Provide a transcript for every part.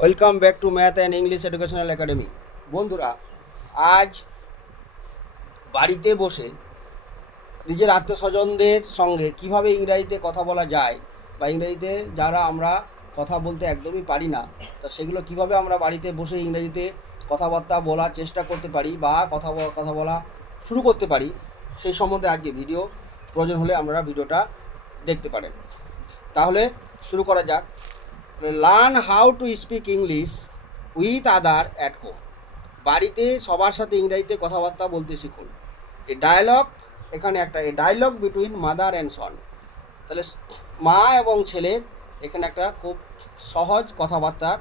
Welcome back to math and English educational academy. বন্ধুরা, আজ বাড়িতে বসে নিজের আত্মীয়স্বজনদের সঙ্গে কিভাবে ইংরাজিতে কথা বলা যায় বা ইংরাজিতে যারা আমরা কথা বলতে একদমই পারি না, তা সেগুলো কিভাবে আমরা বাড়িতে বসে ইংরেজিতে কথাবার্তা বলার চেষ্টা করতে পারি বা কথা বলা শুরু করতে পারি, সেই সম্বন্ধে আজকে ভিডিও। প্রয়োজন হলে আপনারা ভিডিওটা দেখতে পারেন। তাহলে শুরু করা যাক। Learn how to speak English with other at home. বাড়িতে সবার সাথে ইংরাজিতে কথাবার্তা বলতে শিখুন। এ ডায়ালগ, এখানে একটা dialogue between mother and son. তাহলে মা এবং ছেলের এখানে একটা খুব সহজ কথাবার্তার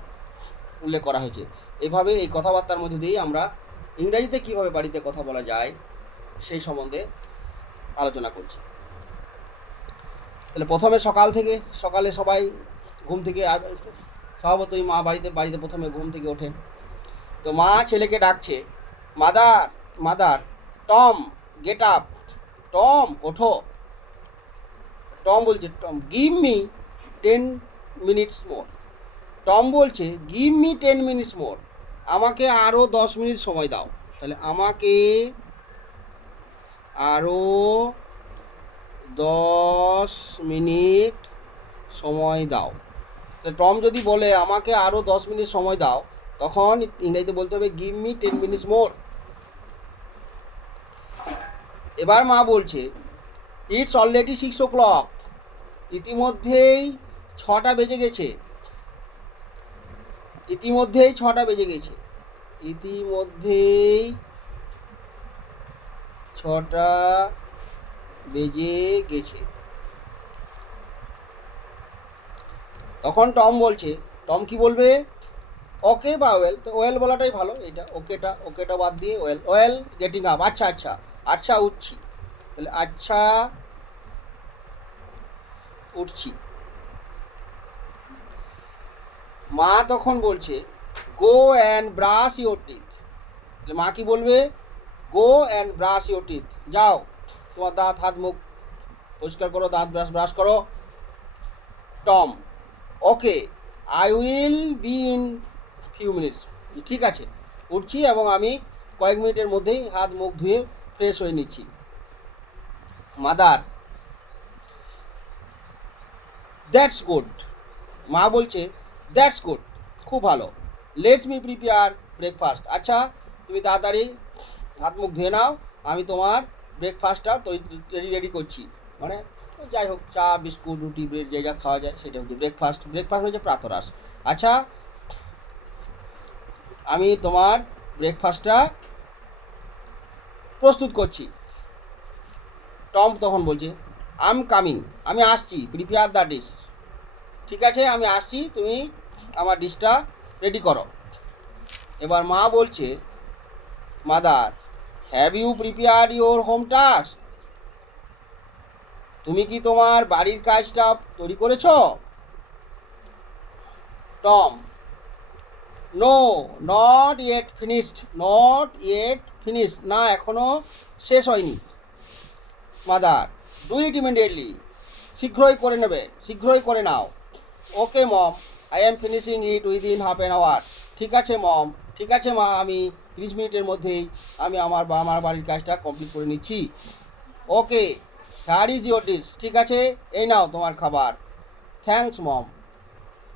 উল্লেখ করা হয়েছে। এভাবে এই কথাবার্তার মধ্যে দিয়েই আমরা ইংরাজিতে কীভাবে বাড়িতে কথা বলা যায় সেই সম্বন্ধে আলোচনা করছি। তাহলে প্রথমে সকালে সবাই ঘুম থেকে, স্বভাবতই মা বাড়িতে প্রথমে ঘুম থেকে ওঠেন। তো মা ছেলেকে ডাকছে, mother mother, Tom get up, Tom ওঠো। টম বলছে, টম গিভ মি 10 মিনিটস মোর। টম বলছে গিভ মি 10 মিনিটস মোর, আমাকে আরও 10 মিনিট সময় দাও। তাহলে আমাকে আরও 10 মিনিট সময় দাও। টম যদি বলে আমাকে আরও 10 মিনিট সময় দাও, তখন ইংরেজিতে বলতে হবে গিভ মি 10 মিনিটস মোর। এবার মা বলছে ইটস অলরেডি 6 o'clock, ইতিমধ্যেই 6টা বেজে গেছে। ইতিমধ্যেই 6টা বেজে গেছে। ইতিমধ্যেই 6টা বেজে গেছে। তখন টম বলছে, টম কি বলবে? ওকে বা ওয়েল। তো ওয়েল বলাটাই ভালো। এটা ওকেটা বাদ দিয়ে ওয়েল গেটিং আপ। আচ্ছা উঠছি। তাহলে আচ্ছা উঠছি। মা তখন বলছে go and brush your teeth. তাহলে মা কি বলবে? Go and brush your teeth, যাও তোমার দাঁত হাত মুখ পরিষ্কার করো, দাঁত ব্রাশ করো। Tom okay, I will be in few minutes. ঠিক আছে, উঠছি এবং আমি কয়েক মিনিটের মধ্যেই হাত মুখ ধুয়ে ফ্রেশ হয়ে নিচ্ছি। Mother that's good. মা বলছে দ্যাটস গুড, খুব ভালো। Let's me prepare breakfast. আচ্ছা তুমি তাড়াতাড়ি হাত মুখ ধুয়ে নাও, আমি তোমার ব্রেকফাস্টটা রেডি করছি। মানে যাই হোক, চা বিস্কুট রুটি ব্রেড যা খাওয়া যায় সেটা হচ্ছে ব্রেকফাস্ট। হচ্ছে প্রাতরাশ। আচ্ছা আমি তোমার ব্রেকফাস্টটা প্রস্তুত করছি। টম তখন বলছে আই এম কামিং, আমি আসছি। প্রিপেয়ার দ্য ডিশ, ঠিক আছে আমি আসছি, তুমি আমার ডিশটা রেডি করো। এবার মা বলছে mother have you prepare your home task. তুমি কি তোমার বাড়ির কাজটা তৈরি করেছ? Tom no not yet finished, না এখনো শেষ হয়নি। মাদার ডু ইট ইমিডিয়েটলি, শীঘ্রই করে নাও। Okay mom, I am finishing it within half an hour. ঠিক আছে মম, ঠিক আছে মা, আমি 30 মিনিটের মধ্যেই আমি আমার বাড়ির কাজটা কমপ্লিট করে নিচ্ছি। ওকে হিয়ার ইজ ইউর ডিশ, ঠিক আছে এই নাও তোমার খাবার। থ্যাঙ্কস মম।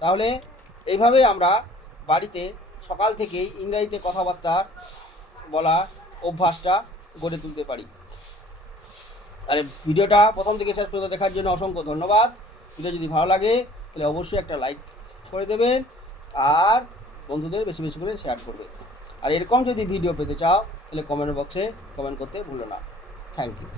তাহলে এইভাবেই আমরা বাড়িতে সকাল থেকেই ইংরাজিতে কথাবার্তা বলা অভ্যাসটা গড়ে তুলতে পারি। তাহলে ভিডিওটা প্রথম থেকে শেষ পর্যন্ত দেখার জন্য অসংখ্য ধন্যবাদ। ভিডিও যদি ভালো লাগে তাহলে অবশ্যই একটা লাইক করে দেবেন আর বন্ধুদের বেশি বেশি করে শেয়ার করবে। আর এরকম যদি ভিডিও পেতে চাও তাহলে কমেন্ট বক্সে কমেন্ট করতে ভুলো না। Thank you.